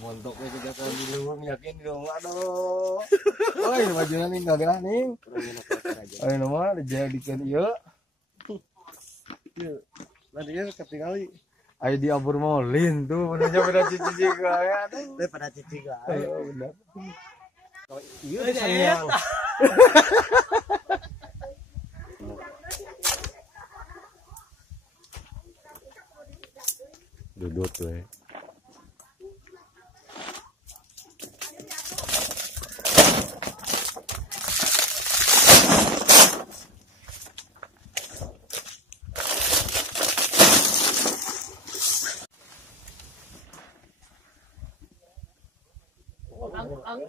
montoknya juga kalau di luar yakin dong aduh. Oh ini bajunya nih nggak gerah nih. Oh ini mah dijadikan iya. Nantinya ketinggali. Ayo diabur molin tuh benernya pada cici gaya tuh. Pada cici gaya. Oh benar. Oh iya sayang. Duduk tuh ya.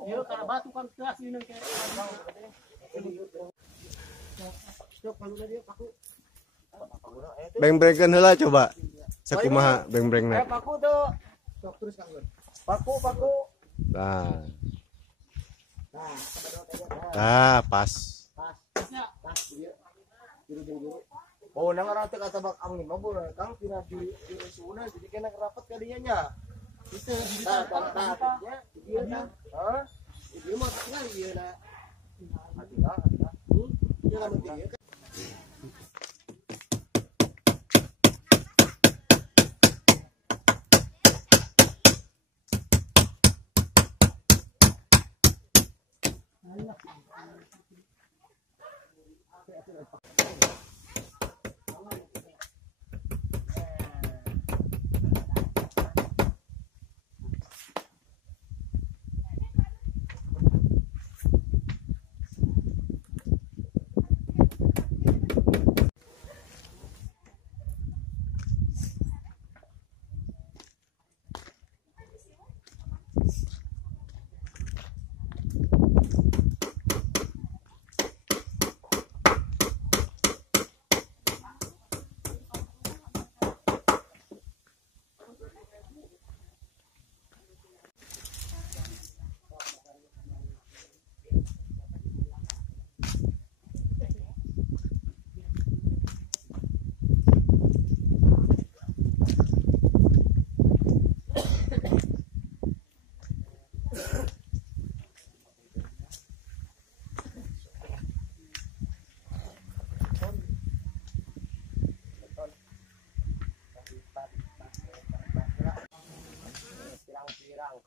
Iya karena batu kan keras ini kayak. Beng-brengkeun heula coba. Sakumaha beng-brengna. Paku tuh. Sok terus Kang. Paku. Nah. Nah, pas. Pas dia. Juru. Oh, nang arah teh kata bak angin mah boleh Kang kira di suuna jadi kena rapat kadinya nya. Itu ya dia kan. Hah? Dia mah tinggal ieu na. Hati. Jangan dia.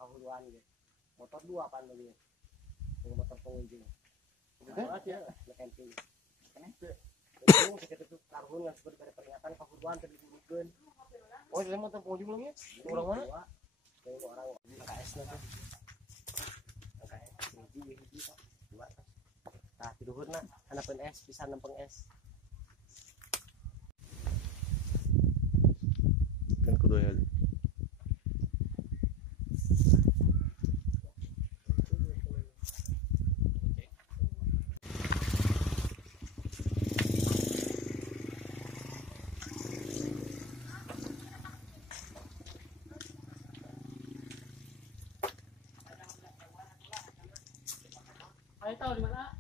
Kahuluan gitu. Motor 2 pan lagi. Yang motor pengunjung. Aja lah camping. Itu sekitar itu tahun yang seperti peringatan kahuluan terdiburukeun. Oh, ini motor pengunjung lagi. Orang mana? Dari orang KS na tuh. KS hiji Pak. 2. Tah di luhurna hanapeun es bisa nempeng es. Kan kudu ya. Ayo tahu di mana?